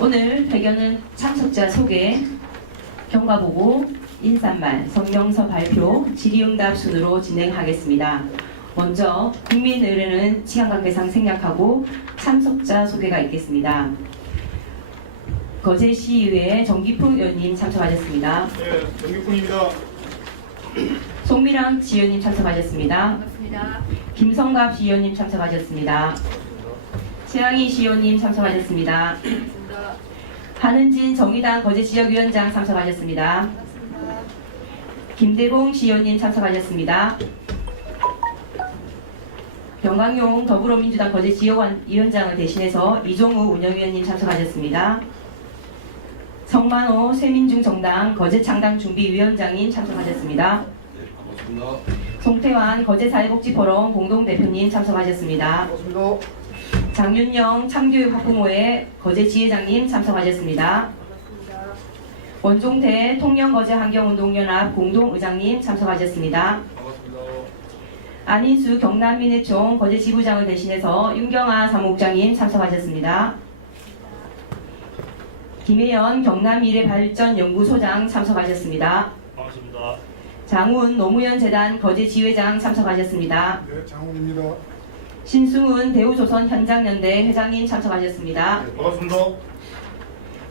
오늘 회견은 참석자 소개, 경과보고, 인사말, 성명서 발표, 질의응답 순으로 진행하겠습니다. 먼저 국민의례는 시간관계상 생략하고 참석자 소개가 있겠습니다. 거제시의회 정기풍 의원님 참석하셨습니다. 네, 정기풍입니다. 송미랑 지의원님 참석하셨습니다. 반갑습니다. 김성갑 시의원님 참석하셨습니다. 최양희 시의원님 참석하셨습니다. 반갑습니다. 한은진 정의당 거제지역위원장 참석하셨습니다. 반갑습니다. 김대봉 시의원님 참석하셨습니다. 병광용 더불어민주당 거제지역위원장을 대신해서 이종우 운영위원님 참석하셨습니다. 성만호 새민중정당 거제창당준비위원장님 참석하셨습니다. 네, 반갑습니다. 송태환 거제사회복지포럼 공동대표님 참석하셨습니다. 반갑습니다. 장윤영 참교육학부모회 거제지회장님 참석하셨습니다. 반갑습니다. 원종태 통영거제환경운동연합 공동의장님 참석하셨습니다. 반갑습니다. 안인수 경남민회총 거제지부장을 대신해서 윤경아 사무국장님 참석하셨습니다. 김혜연 경남미래발전연구소장 참석하셨습니다. 반갑습니다. 장훈 노무현재단 거제지회장 참석하셨습니다. 네, 장훈입니다. 신승훈 대우조선 현장연대 회장님 참석하셨습니다. 네, 반갑습니다.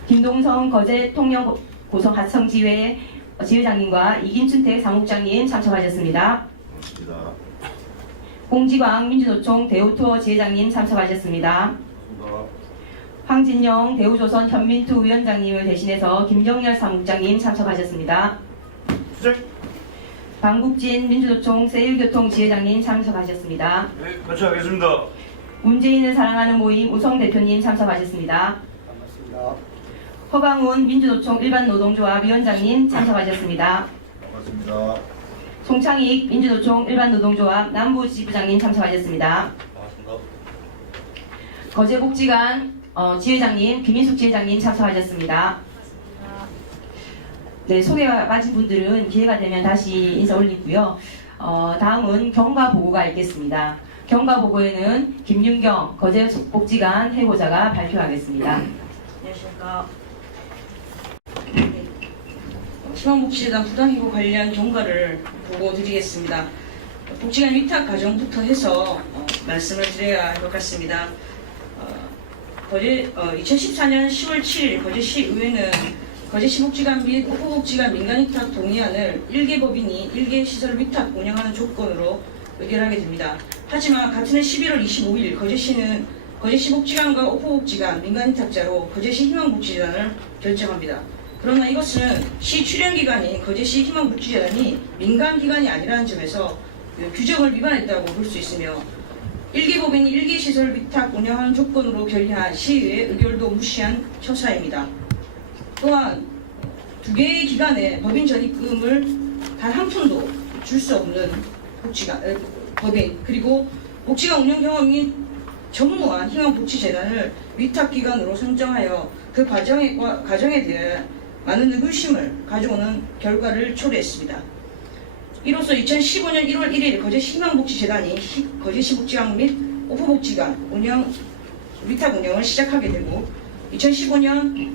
김동성 거제 통영고성 하성지회 지회장님과 이김춘택 사무국장님 참석하셨습니다. 반갑습니다. 홍지광 민주노총 대우투어 지회장님 참석하셨습니다. 반갑습니다. 황진영 대우조선 현민투 위원장님을 대신해서 김정열 사무국장님 참석하셨습니다. 수정. 방국진 민주노총 세일교통 지회장님 참석하셨습니다. 네, 같이 하겠습니다. 문재인을 사랑하는 모임 우성 대표님 참석하셨습니다. 반갑습니다. 허강훈 민주노총 일반노동조합 위원장님 참석하셨습니다. 반갑습니다. 송창익 민주노총 일반노동조합 남부지부장님 참석하셨습니다. 반갑습니다. 거제복지관 지회장님 김인숙 지회장님 참석하셨습니다. 반갑습니다. 네, 소개가 빠진 분들은 기회가 되면 다시 인사 올리고요. 다음은 경과보고가 있겠습니다. 경과보고에는 김윤경 거제복지관 해고자가 발표하겠습니다. 안녕하십니까. 희망복지재단 부당해고 관련 경과를 보고 드리겠습니다. 복지관 위탁 과정부터 해서 말씀을 드려야 할 것 같습니다. 2014년 10월 7일 거제시의회는 거제시복지관 및 후보복지관 민간위탁 동의안을 1개 법인이 1개 시설을 위탁 운영하는 조건으로 의결하게 됩니다. 하지만 같은 해 11월 25일 거제시는 거제시복지관과 오포복지관 민간위탁자로 거제시 희망복지재단을 결정합니다. 그러나 이것은 시 출연기관인 거제시 희망복지재단이 민간기관이 아니라는 점에서 규정을 위반했다고 볼 수 있으며 1개 법인이 1개 시설을 위탁 운영하는 조건으로 결의한 시의회 의결도 무시한 처사입니다. 또한 2개의 기관에 법인 전입금을 단 한 푼도 줄 수 없는 법인, 그리고 복지관 운영 경험이 전무한 희망복지재단을 위탁기관으로 선정하여 그 과정에 대해 많은 의구심을 가져오는 결과를 초래했습니다. 이로써 2015년 1월 1일 거제시 희망복지재단이 거제시복지관 및 오포복지관 위탁 운영을 시작하게 되고 2015년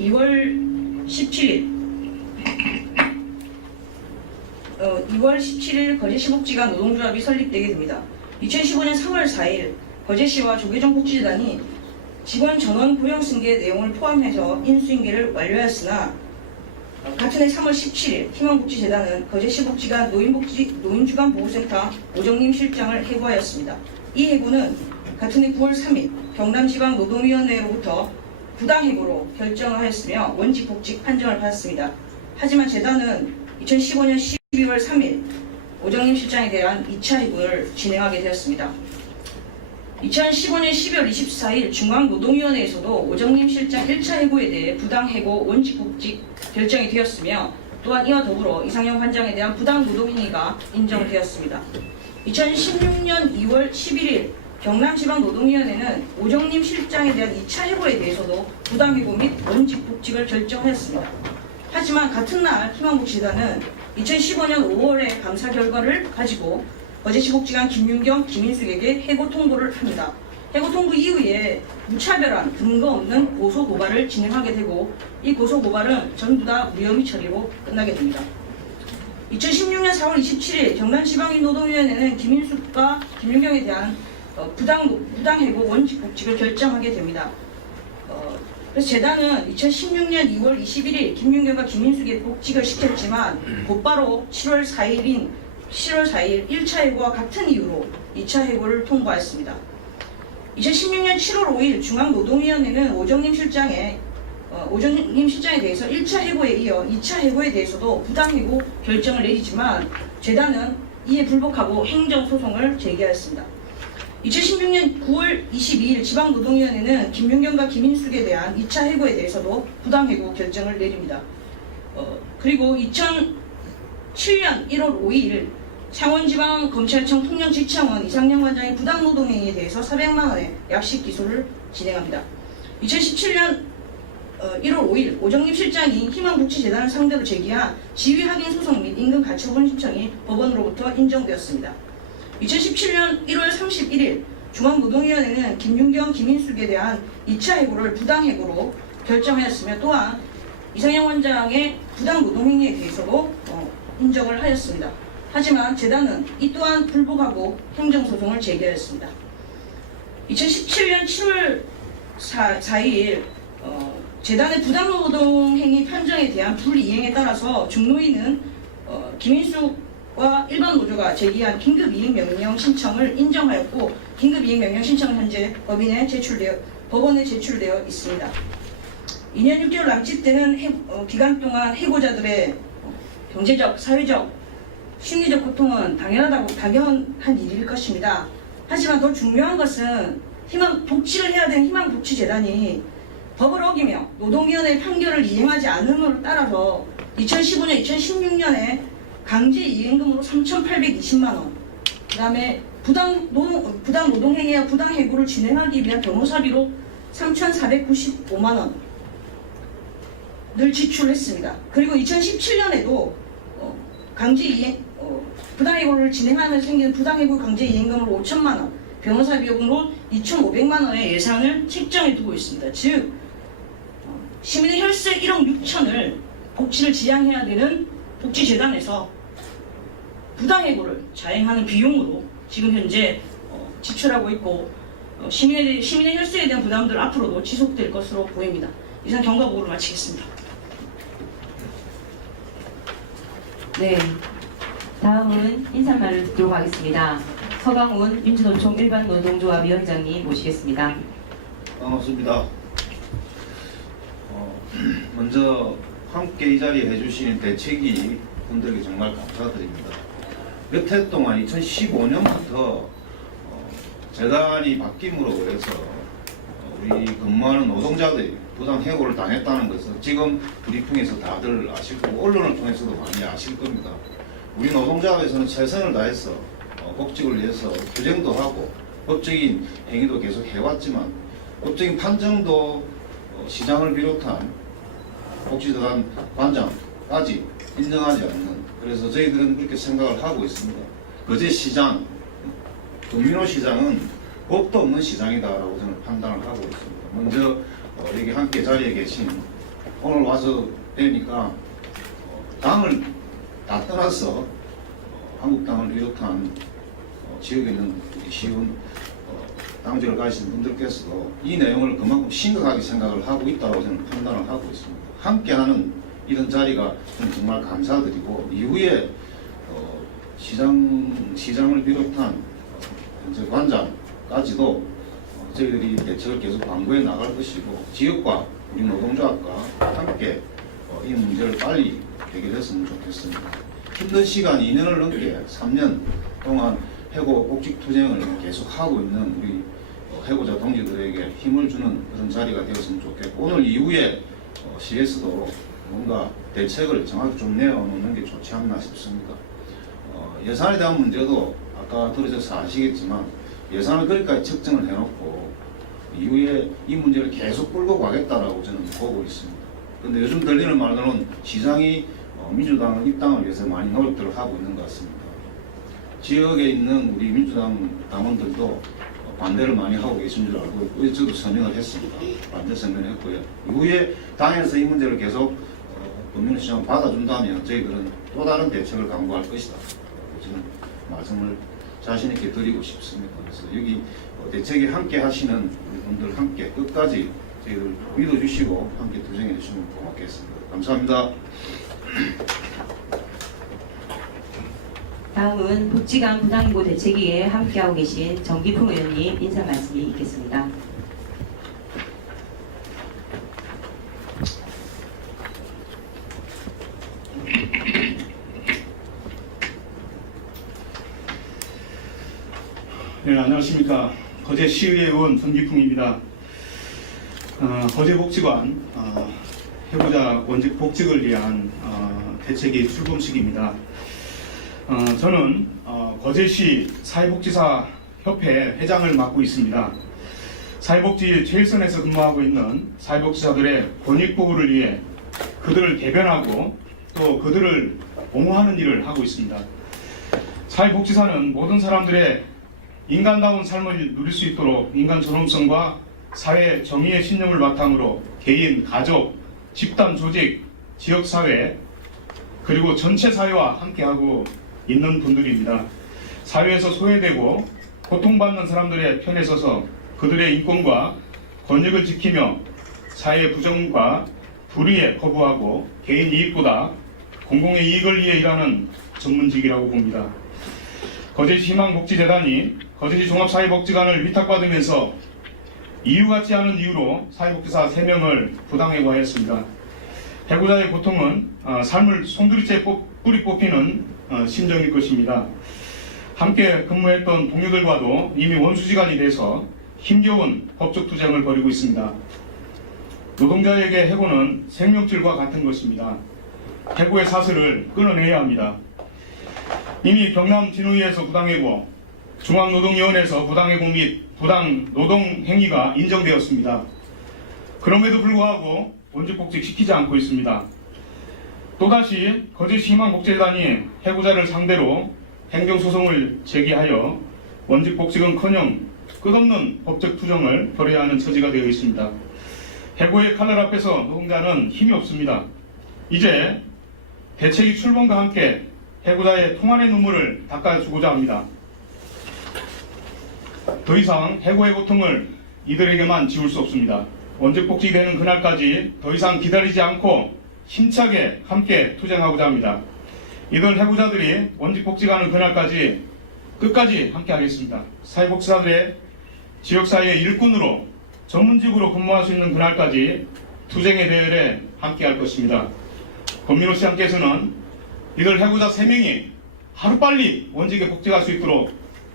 2월 17일 거제시복지관 노동조합이 설립되게 됩니다. 2015년 3월 4일 거제시와 조계종 복지재단이 직원 전원 고용 승계 내용을 포함해서 인수인계를 완료하였으나 같은 해 3월 17일 희망복지재단은 거제시복지관 노인주간보호센터 오정림 실장을 해고하였습니다. 이 해고는 같은 해 9월 3일 경남지방노동위원회로부터 부당해고로 결정을 하였으며 원직복직 판정을 받았습니다. 하지만 재단은 2015년 12월 3일 오정림 실장에 대한 2차 해고를 진행하게 되었습니다. 2015년 12월 24일 중앙노동위원회에서도 오정림 실장 1차 해고에 대해 부당해고 원직복직 결정이 되었으며 또한 이와 더불어 이상형 관장에 대한 부당노동행위가 인정되었습니다. 2016년 2월 11일 경남지방노동위원회는 오정림 실장에 대한 2차 해고에 대해서도 부당해고 및 원직복직을 결정하였습니다. 하지만 같은 날 희망복지재단은 2015년 5월에 감사 결과를 가지고 거제시복지관 김윤경, 김인숙에게 해고 통보를 합니다. 해고 통보 이후에 무차별한 근거 없는 고소 고발을 진행하게 되고 이 고소 고발은 전부 다 무혐의 처리로 끝나게 됩니다. 2016년 4월 27일 경남지방노동위원회는 김인숙과 김윤경에 대한 부당 해고 원칙 복직을 결정하게 됩니다. 그래서 재단은 2016년 2월 21일 김윤경과 김인숙의 복직을 시켰지만 곧바로 7월 4일 1차 해고와 같은 이유로 2차 해고를 통보하였습니다. 2016년 7월 5일 중앙노동위원회는 오정림 실장에 대해서 1차 해고에 이어 2차 해고에 대해서도 부당해고 결정을 내리지만 재단은 이에 불복하고 행정소송을 제기하였습니다. 2016년 9월 22일 지방노동위원회는 김윤경과 김인숙에 대한 2차 해고에 대해서도 부당해고 결정을 내립니다. 그리고 2007년 1월 5일 창원지방검찰청 통영지청은 이상영 관장의 부당노동행위에 대해서 400만 원의 약식 기소를 진행합니다. 2017년 1월 5일 오정림 실장이 희망복지재단을 상대로 제기한 지위확인 소송 및 임금 가처분 신청이 법원으로부터 인정되었습니다. 2017년 1월 31일 중앙노동위원회는 김윤경, 김인숙에 대한 2차 해고를 부당해고로 결정하였으며 또한 이상영 원장의 부당노동행위에 대해서도 인정을 하였습니다. 하지만 재단은 이 또한 불복하고 행정소송을 제기하였습니다. 2017년 7월 4일 재단의 부당노동행위 판정에 대한 불이행에 따라서 중노위는 김인숙과 일반 노조가 제기한 긴급이행명령 신청을 인정하였고 긴급이행명령 신청은 현재 법원에 제출되어 있습니다. 2년 6개월 남짓되는 기간 동안 해고자들의 경제적, 사회적, 심리적 고통은 당연한 일일 것입니다. 하지만 더 중요한 것은 복직을 해야 되는 희망복지재단이 법을 어기며 노동위원회의 판결을 이행하지 않음을 따라서 2015년, 2016년에 강제이행금으로 3,820만 원, 그 다음에 부당노동행위와 부당해고를 진행하기 위한 변호사비로 3,495만 원을 지출했습니다. 그리고 2017년에도 부당해고를 진행하면서 생기는 부당해고 강제이행금으로 5천만 원, 변호사 비용으로 2,500만 원의 예산을 책정해 두고 있습니다. 즉 시민의 혈세 1억 6천을 복지를 지향해야 되는 복지재단에서 부당해고를 자행하는 비용으로 지금 현재 지출하고 있고 시민의 혈세에 대한 부담들 앞으로도 지속될 것으로 보입니다. 이상 경과보고를 마치겠습니다. 네, 다음은 인사말을 듣도록 하겠습니다. 서강훈 민주노총 일반노동조합 위원장님 모시겠습니다. 반갑습니다. 먼저 함께 이 자리에 해주시는 대책위 분들에게 정말 감사드립니다. 몇 해 동안 2015년부터 재단이 바뀜으로 해서 우리 근무하는 노동자들이 부당해고를 당했다는 것은 지금 브리핑에서 다들 아실 거고 언론을 통해서도 많이 아실 겁니다. 우리 노동자에서는 최선을 다해서 복직을 위해서 투쟁도 하고 법적인 행위도 계속 해왔지만 법적인 판정도 시장을 비롯한 복지재단 관장까지 인정하지 않는, 그래서 저희들은 그렇게 생각을 하고 있습니다. 거제 시장, 도미노 시장은 법도 없는 시장이다라고 저는 판단을 하고 있습니다. 먼저 여기 함께 자리에 계신 오늘 와서 뵈니까 당을 다 떠나서 한국당을 비롯한 지역에 있는 쉬운 당직을 가신 분들께서도 이 내용을 그만큼 심각하게 생각을 하고 있다고 저는 판단을 하고 있습니다. 함께하는 이런 자리가 저는 정말 감사드리고 이후에 시장을 비롯한 현재 관장까지도 저희들이 대책을 계속 강구해 나갈 것이고 지역과 우리 노동조합과 함께 이 문제를 빨리 해결했으면 좋겠습니다. 힘든 시간 2년을 넘게 3년 동안 해고 복직 투쟁을 계속하고 있는 우리 해고자 동지들에게 힘을 주는 그런 자리가 되었으면 좋겠고 오늘 이후에 시에서도 뭔가 대책을 정확히 좀 내어놓는 게 좋지 않나 싶습니다. 예산에 대한 문제도 아까 들으셔서 아시겠지만 예산을 거기까지 책정을 해놓고 이후에 이 문제를 계속 끌고 가겠다라고 저는 보고 있습니다. 그런데 요즘 들리는 말로는 시장이 민주당은 입당을 위해서 많이 노력들을 하고 있는 것 같습니다. 지역에 있는 우리 민주당 당원들도 반대를 많이 하고 계신 줄 알고 있고 저도 서명을 했습니다. 반대 서명을 했고요. 이후에 당에서 이 문제를 계속 법률 시장을 받아준다면 저희들은 또 다른 대책을 강구할 것이다. 저는 말씀을 자신 있게 드리고 싶습니다. 그래서 여기 대책에 함께 하시는 우리 분들 함께 끝까지 저희들 믿어주시고 함께 투쟁해 주시면 고맙겠습니다. 감사합니다. 다음은 복지관 부당이고 대책위에 함께하고 계신 정기풍 의원님 인사 말씀이 있겠습니다. 네, 안녕하십니까. 거제시의회 의원 정기풍입니다. 거제복지관 해고자 원직 복직을 위한 대책위 출범식입니다. 저는 거제시 사회복지사 협회 회장을 맡고 있습니다. 사회복지 최일선에서 근무하고 있는 사회복지사들의 권익 보호를 위해 그들을 대변하고 또 그들을 옹호하는 일을 하고 있습니다. 사회복지사는 모든 사람들의 인간다운 삶을 누릴 수 있도록 인간 존엄성과 사회 정의의 신념을 바탕으로 개인, 가족, 집단, 조직, 지역사회 그리고 전체 사회와 함께하고 있는 분들입니다. 사회에서 소외되고 고통받는 사람들의 편에 서서 그들의 인권과 권익을 지키며 사회의 부정과 불의에 거부하고 개인 이익보다 공공의 이익을 위해 일하는 전문직이라고 봅니다. 거제시 희망복지재단이 거제시 종합사회복지관을 위탁받으면서 이유 같지 않은 이유로 사회복지사 3명을 부당해고하였습니다. 해고자의 고통은 삶을 송두리째 뿌리 뽑히는 심정일 것입니다. 함께 근무했던 동료들과도 이미 원수지간이 돼서 힘겨운 법적 투쟁을 벌이고 있습니다. 노동자에게 해고는 생명줄과 같은 것입니다. 해고의 사슬을 끊어내야 합니다. 이미 경남 진우위에서 부당해고, 중앙노동위원회에서 부당해고 및 부당노동행위가 인정되었습니다. 그럼에도 불구하고 원직복직 시키지 않고 있습니다. 또다시 거제시 희망복지재단이 해고자를 상대로 행정소송을 제기하여 원직복직은커녕 끝없는 법적 투쟁을 벌여야 하는 처지가 되어 있습니다. 해고의 칼날 앞에서 노동자는 힘이 없습니다. 이제 대책위 출범과 함께 해고자의 통안의 눈물을 닦아주고자 합니다. 더 이상 해고의 고통을 이들에게만 지울 수 없습니다. 원직복직되는 그날까지 더 이상 기다리지 않고 힘차게 함께 투쟁하고자 합니다. 이들 해고자들이 원직복직하는 그날까지 끝까지 함께 하겠습니다. 사회복지사들의 지역사회의 일꾼으로 전문직으로 근무할 수 있는 그날까지 투쟁의 대열에 함께 할 것입니다. 권민호 시장께서는 이들 해고자 3명이 하루빨리 원직에 복직할 수 있도록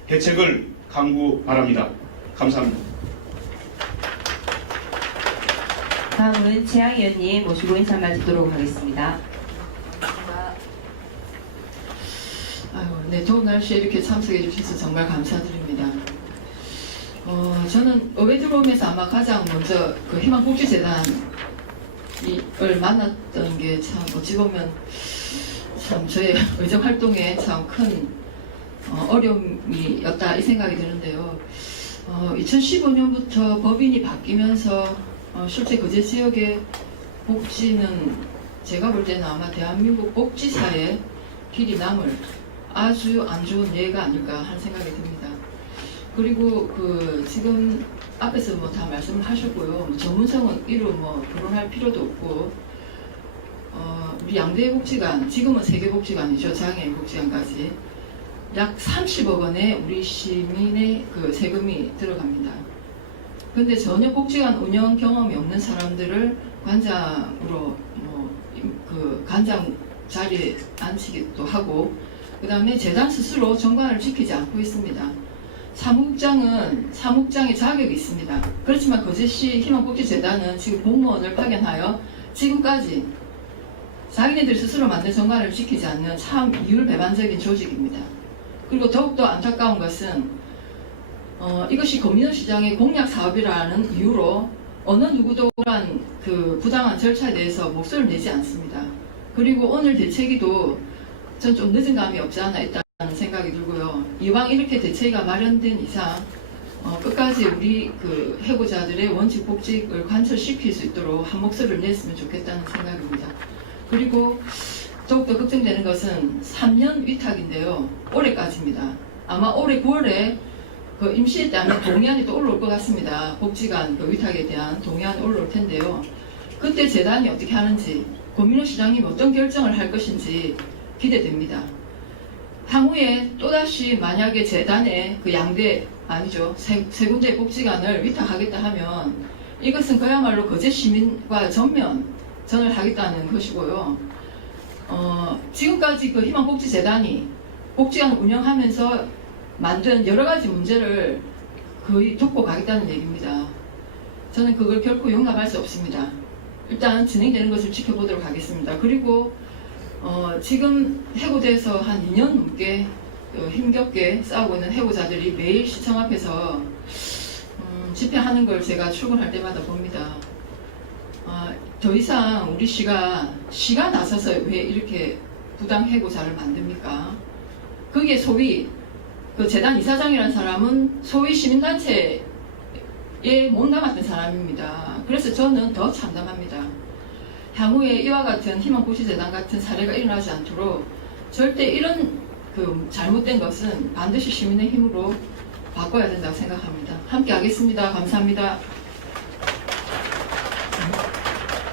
대책을 강구 바랍니다. 감사합니다. 다음은 최양 의원님 모시고 인사말 듣도록 하겠습니다. 아유, 네, 더운 날씨에 이렇게 참석해 주셔서 정말 감사드립니다. 저는 의회 들어오면서 아마 가장 먼저 그 희망복지재단을 만났던 게 참 어찌 보면 참 저의 의정 활동에 참 큰 어려움이었다 이 생각이 드는데요. 2015년부터 법인이 바뀌면서 실제 거제 지역의 복지는 제가 볼 때는 아마 대한민국 복지사의 길이 남을 아주 안 좋은 예가 아닐까 하는 생각이 듭니다. 그리고 지금 앞에서 뭐 다 말씀을 하셨고요. 전문성은 이루 거론할 필요도 없고, 우리 양대 복지관, 지금은 3개 복지관이죠. 장애인 복지관까지 약 30억 원의 우리 시민의 세금이 들어갑니다. 근데 전혀 복지관 운영 경험이 없는 사람들을 관장으로 관장 자리에 앉히기도 하고, 그 다음에 재단 스스로 정관을 지키지 않고 있습니다. 사무국장의 자격이 있습니다. 그렇지만 거제시 희망복지재단은 지금 공무원을 파견하여 지금까지 자기네들 스스로 만든 정관을 지키지 않는 참 이율배반적인 조직입니다. 그리고 더욱더 안타까운 것은 이것이 권민호 시장의 공약 사업이라는 이유로 어느 누구도 그런 부당한 절차에 대해서 목소리를 내지 않습니다. 그리고 오늘 대책위도 전 좀 늦은 감이 없지 않아 있다는 생각이 들고요. 이왕 이렇게 대책위가 마련된 이상 끝까지 우리 그 해고자들의 원칙 복직을 관철시킬 수 있도록 한 목소리를 냈으면 좋겠다는 생각입니다. 그리고 더욱더 걱정되는 것은 3년 위탁인데요. 올해까지입니다. 아마 올해 9월에 그 임시회 때 아마 동의안이 또 올라올 것 같습니다. 복지관 그 위탁에 대한 동의안이 올라올 텐데요. 그때 재단이 어떻게 하는지, 고민호 시장님 어떤 결정을 할 것인지 기대됩니다. 향후에 또다시 만약에 재단에 그 양대 아니죠. 세 군데의 복지관을 위탁하겠다 하면 이것은 그야말로 거제 시민과 전면전을 하겠다는 것이고요. 지금까지 그 희망복지재단이 복지관을 운영하면서 만든 여러 가지 문제를 거의 덮고 가겠다는 얘기입니다. 저는 그걸 결코 용납할 수 없습니다. 일단 진행되는 것을 지켜보도록 하겠습니다. 그리고 지금 해고돼서 한 2년 넘게 힘겹게 싸우고 있는 해고자들이 매일 시청 앞에서 집회하는 걸 제가 출근할 때마다 봅니다. 더 이상 우리 시가 나서서 왜 이렇게 부당 해고자를 만듭니까? 그게 소위 그 재단 이사장이라는 사람은 소위 시민단체에 몸담았던 사람입니다. 그래서 저는 더 참담합니다. 향후에 이와 같은 희망복지재단 같은 사례가 일어나지 않도록 절대 이런 그 잘못된 것은 반드시 시민의 힘으로 바꿔야 된다고 생각합니다. 함께 하겠습니다. 감사합니다.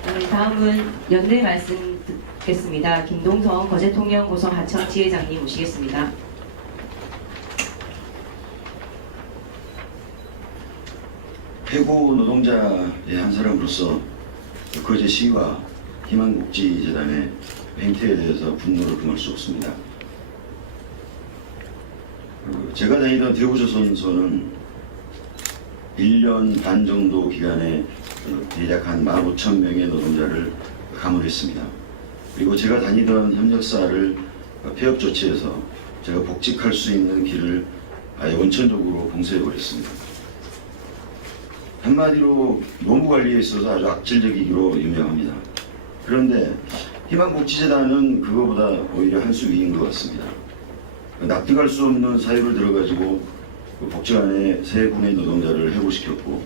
네, 다음은 연대 말씀 듣겠습니다. 김동성 거제통영고성 하청 지회장님 모시겠습니다. 해고 노동자의 한 사람으로서 거제시와 희망복지재단의 행태에 대해서 분노를 금할 수 없습니다. 제가 다니던 대구조선소는 1년 반 정도 기간에 대략 한 15,000명의 노동자를 감원했습니다. 그리고 제가 다니던 협력사를 폐업 조치해서 제가 복직할 수 있는 길을 아예 원천적으로 봉쇄해버렸습니다. 한마디로 노무관리에 있어서 아주 악질적이기로 유명합니다. 그런데 희망복지재단은 그거보다 오히려 한 수 위인 것 같습니다. 납득할 수 없는 사유를 들어가지고 복지관의 세 분의 노동자를 해고시켰고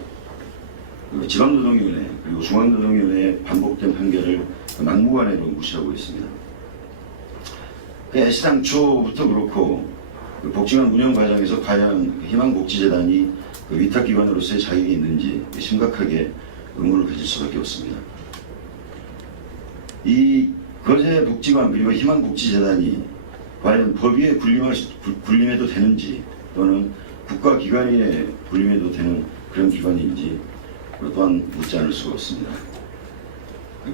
지방노동위원회 그리고 중앙노동위원회의 반복된 판결을 막무가내로 무시하고 있습니다. 애시당초부터 그렇고 복지관 운영 과정에서 과연 희망복지재단이 위탁기관으로서의 자격이 있는지 심각하게 의문을 가질 수밖에 없습니다. 이 거제복지관 그리고 희망복지재단이 과연 법위에 군림해도 되는지 또는 국가기관에 군림해도 되는 그런 기관인지 또한 묻지 않을 수가 없습니다.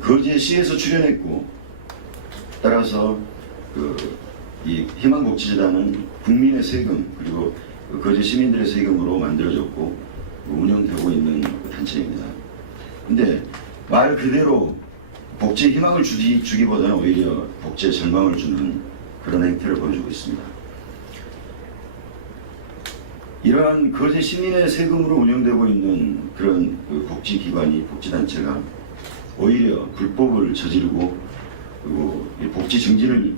거제시에서 출연했고 따라서 이 희망복지재단은 국민의 세금 그리고 거제 시민들의 세금으로 만들어졌고 운영되고 있는 단체입니다. 근데 말 그대로 복지에 희망을 주기보다는 오히려 복지에 절망을 주는 그런 행태를 보여주고 있습니다. 이러한 거제 시민의 세금으로 운영되고 있는 그런 복지기관이 복지단체가 오히려 불법을 저지르고 그리고 복지 증진을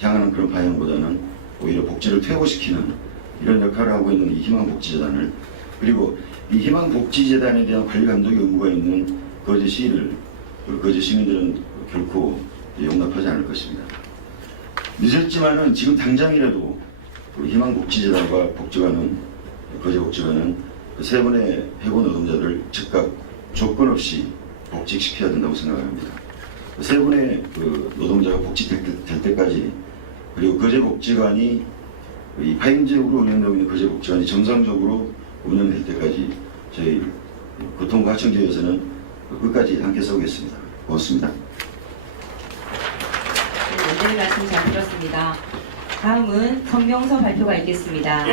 향하는 그런 방향보다는 오히려 복지를 퇴보시키는 이런 역할을 하고 있는 이 희망복지재단을 그리고 이 희망복지재단에 대한 관리 감독의 의무가 있는 거제시를 거제 시민들은 결코 용납하지 않을 것입니다. 늦었지만은 지금 당장이라도 우리 희망복지재단과 복지관은 거제복지관은 세 분의 해고 노동자들을 즉각 조건 없이 복직시켜야 된다고 생각합니다. 세 분의 노동자가 복직될 때까지 그리고 거제복지관이 이 파임제으로 운영되고 있는 거제복지관이 정상적으로 운영될 때까지 저희 고통과 하청지에서는 끝까지 함께 싸우겠습니다. 고맙습니다. 네, 말씀 잘 들었습니다. 다음은 성명서 발표가 있겠습니다.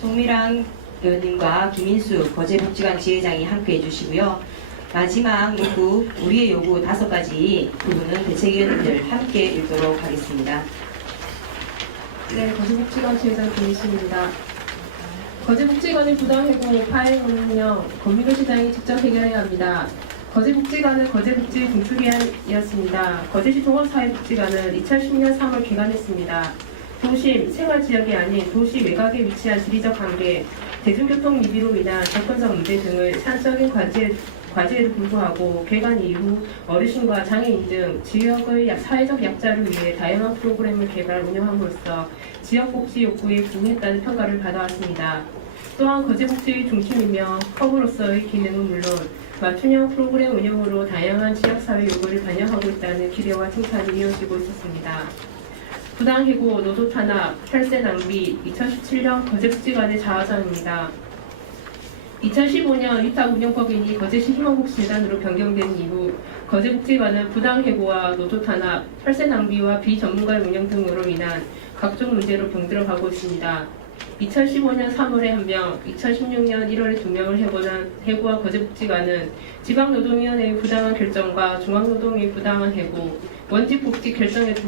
송미랑 의원님과 김인수 거제복지관 지회장이 함께 해주시고요. 마지막 요구, 우리의 요구 5가지 부분은 대책위원님들 함께 읽도록 하겠습니다. 네, 거제복지관 지회장 김인수입니다. 거제복지관의 부당해고 파행 운영 권민호 시장이 직접 해결해야 합니다. 거제복지관은 거제복지 중추기관이었습니다. 거제시 종합사회복지관은 2010년 3월 개관했습니다. 도심, 생활지역이 아닌 도시 외곽에 위치한 지리적 관계, 대중교통 미비로 인한 접근성 문제 등을 산적인 과제에도 불구하고 개관 이후 어르신과 장애인 등 지역의 사회적 약자를 위해 다양한 프로그램을 개발 운영함으로써 지역 복지 욕구에 부응했다는 평가를 받아왔습니다. 또한 거제복지의 중심이며 허브로서의 기능은 물론 맞춤형 프로그램 운영으로 다양한 지역사회 요구를 반영하고 있다는 기대와 칭찬이 이어지고 있었습니다. 부당해고, 노조 탄압, 혈세 낭비, 2017년 거제복지관의 자화상입니다. 2015년 위탁운영법인이 거제시 희망복지재단으로 변경된 이후 거제복지관은 부당해고와 노조 탄압, 혈세 낭비와 비전문가의 운영 등으로 인한 각종 문제로 병들어가고 있습니다. 2015년 3월에 1명, 2016년 1월에 2명을 해고한 거제복지관은 지방노동위원회의 부당한 결정과 중앙노동위의 부당한 해고, 원직복지 결정에도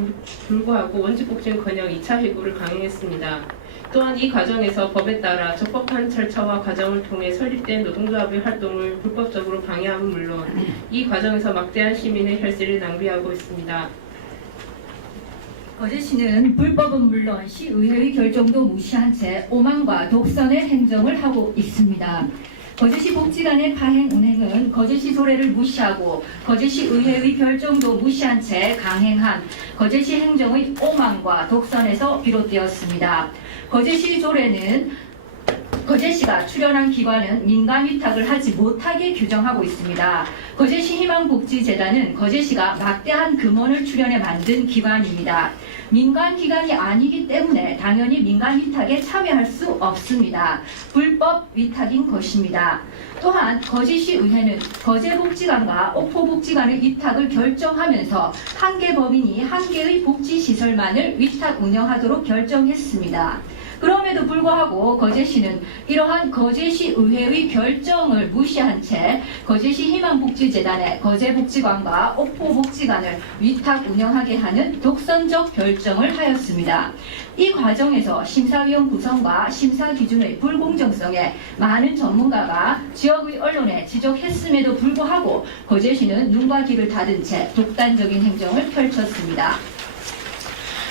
불구하고 원직복지는커녕 2차 해고를 강행했습니다. 또한 이 과정에서 법에 따라 적법한 절차와 과정을 통해 설립된 노동조합의 활동을 불법적으로 방해함은 물론 이 과정에서 막대한 시민의 혈세를 낭비하고 있습니다. 거제시는 불법은 물론 시의회의 결정도 무시한 채 오만과 독선의 행정을 하고 있습니다. 거제시 복지관의 파행 운행은 거제시 조례를 무시하고 거제시 의회의 결정도 무시한 채 강행한 거제시 행정의 오만과 독선에서 비롯되었습니다. 거제시 조례는 거제시가 출연한 기관은 민간 위탁을 하지 못하게 규정하고 있습니다. 거제시 희망복지재단은 거제시가 막대한 금원을 출연해 만든 기관입니다. 민간 기관이 아니기 때문에 당연히 민간 위탁에 참여할 수 없습니다. 불법 위탁인 것입니다. 또한 거제시 의회는 거제복지관과 옥포복지관의 위탁을 결정하면서 한 개 법인이 한 개의 복지시설만을 위탁 운영하도록 결정했습니다. 그럼에도 불구하고 거제시는 이러한 거제시 의회의 결정을 무시한 채 거제시 희망복지재단의 거제복지관과 옥포복지관을 위탁 운영하게 하는 독선적 결정을 하였습니다. 이 과정에서 심사위원 구성과 심사 기준의 불공정성에 많은 전문가가 지역의 언론에 지적했음에도 불구하고 거제시는 눈과 귀를 닫은 채 독단적인 행정을 펼쳤습니다.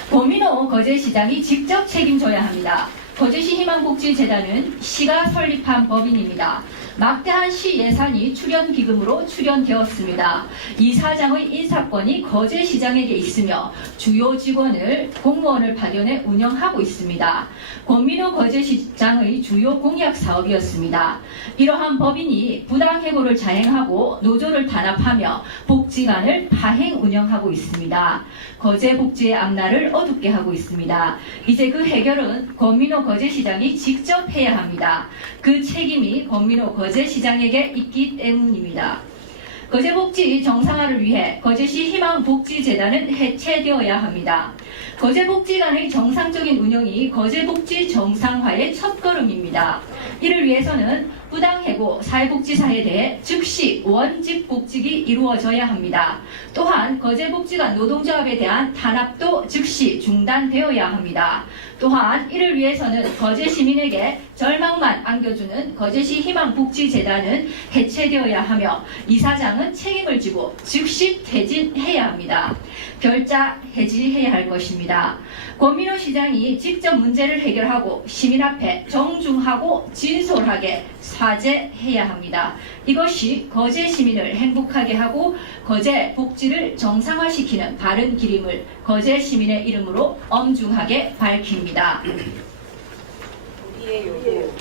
고민호 거제시장이 직접 책임져야 합니다. 거제시 희망복지재단은 시가 설립한 법인입니다. 막대한 시 예산이 출연기금으로 출연되었습니다. 이사장의 인사권이 거제시장에게 있으며 주요 직원을 공무원을 파견해 운영하고 있습니다. 권민호 거제시장의 주요 공약 사업이었습니다. 이러한 법인이 부당해고를 자행하고 노조를 탄압하며 복지관을 파행 운영하고 있습니다. 거제복지의 앞날을 어둡게 하고 있습니다. 이제 그 해결은 권민호 거제시장이 직접 해야 합니다. 그 책임이 권민호 거제시장에게 있기 때문입니다. 거제복지 정상화를 위해 거제시 희망복지재단은 해체되어야 합니다. 거제복지관의 정상적인 운영이 거제복지 정상화의 첫걸음입니다. 이를 위해서는 부당해고 사회복지사에 대해 즉시 원직복직이 이루어져야 합니다. 또한 거제복지관 노동조합에 대한 탄압도 즉시 중단되어야 합니다. 또한 이를 위해서는 거제 시민에게 절망만 안겨주는 거제시 희망복지재단은 해체되어야 하며 이사장은 책임을 지고 즉시 퇴진해야 합니다. 결자 해지해야 할 것입니다. 권민호 시장이 직접 문제를 해결하고 시민 앞에 정중하고 진솔하게 사죄해야 합니다. 이것이 거제 시민을 행복하게 하고 거제 복지를 정상화시키는 바른 길임을 거제 시민의 이름으로 엄중하게 밝힙니다. 우리의 요구,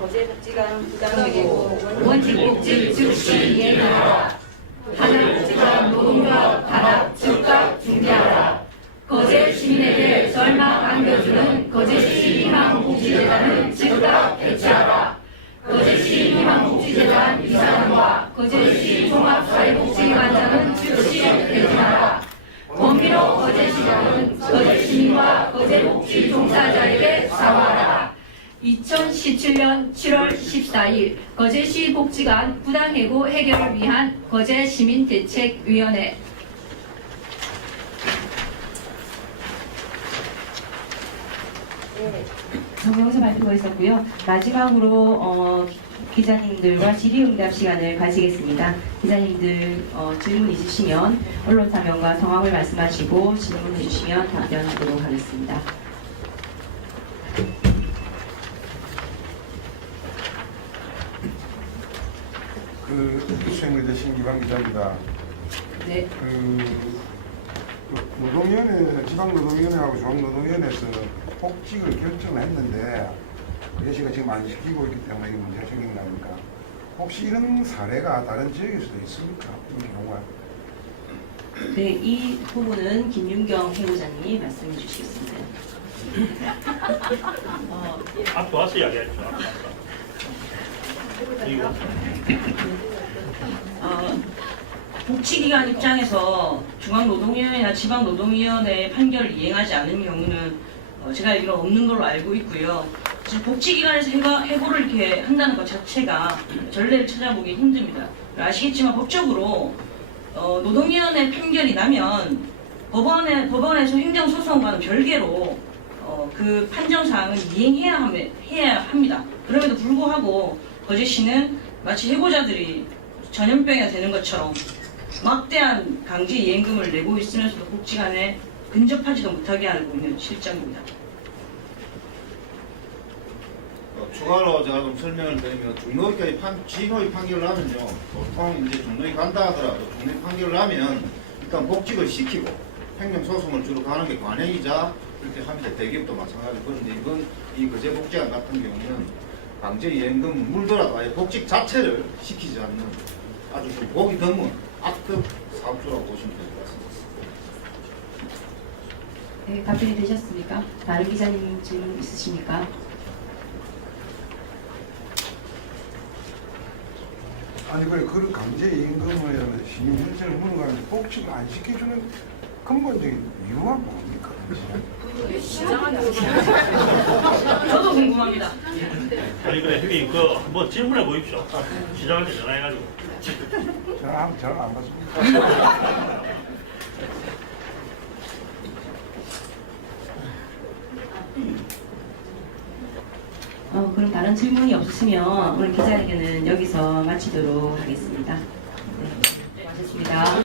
거제복지관 부당해고 원직복지 즉시 이행하라. 하나복지관 노동조합 탄압 즉각 중지하라. 거제 시민에게 절망 안겨주는 거제시 희망복지재단은 즉각 해체하라. 거제시 희망복지재단 이사장과 거제시 종합사회복지관장은 즉시 퇴진하라. 권민호 거제시장은 거제 시민과 거제복지 종사자에게 사과하라. 2017년 7월 14일 거제시 복지관 부당해고 해결을 위한 거제시민대책위원회 성명서 발표가 있었고요. 마지막으로 기자님들과 질의응답 시간을 가지겠습니다. 기자님들 질문 있으시면 언론 사명과 성함을 말씀하시고 질문해 주시면 답변하도록 하겠습니다. 수행의대 신기방 기자입니다. 네. 노동위원회, 지방노동위원회하고 중앙노동위원회에서 복직을 결정을 했는데 예시가 지금 안 시키고 있기 때문에 이게 문제가 생긴 겁니까? 혹시 이런 사례가 다른 지역에서도 있습니까? 이런 경우가? 네, 이 부분은 김윤경 해고자님이 말씀해 주시겠습니다. 앞 와서 이야기했죠. 이거. 복지기관 입장에서 중앙노동위원회나 지방노동위원회의 판결을 이행하지 않은 경우는 제가 알기로 없는 걸로 알고 있고요. 지금 복지기관에서 해고를 이렇게 한다는 것 자체가 전례를 찾아보기 힘듭니다. 아시겠지만 법적으로 노동위원회 판결이 나면 법원에서 행정소송과는 별개로 그 판정사항은 이행해야 합니다. 그럼에도 불구하고 거제시는 마치 해고자들이 전염병이 되는 것처럼 막대한 강제 이행금을 내고 있으면서도 복지관에 근접하지도 못하게 하고 있는 실정입니다. 추가로 제가 좀 설명을 드리면 중노위까지 진노위 판결을 하면요, 보통 이제 중노위 간다 하더라도 중노위 판결을 하면 일단 복직을 시키고 행정소송을 주로 가는 게 관행이자 그렇게 합니다. 대기업도 마찬가지. 그런데 이번 이 거제복지관 같은 경우는 강제 이행금 물더라도 아예 복직 자체를 시키지 않는 아주 좀 보기 드문 악덕 사업소라고 보시면 될 것 같습니다. 네, 답변이 되셨습니까? 다른 기자님 질문 있으십니까? 아니 그런 강제 임금을 시민 현실을 물어가는데 복직을 안 시켜주는 근본적인 이유가 뭡니까? 저도 궁금합니다. 아니 그래 형님 그 한번 질문해 보십시오. 시장할 때 전화해가지고. 저는 안 받습니다. 그럼 다른 질문이 없으시면 오늘 기자회견은 여기서 마치도록 하겠습니다. 네, 고맙습니다.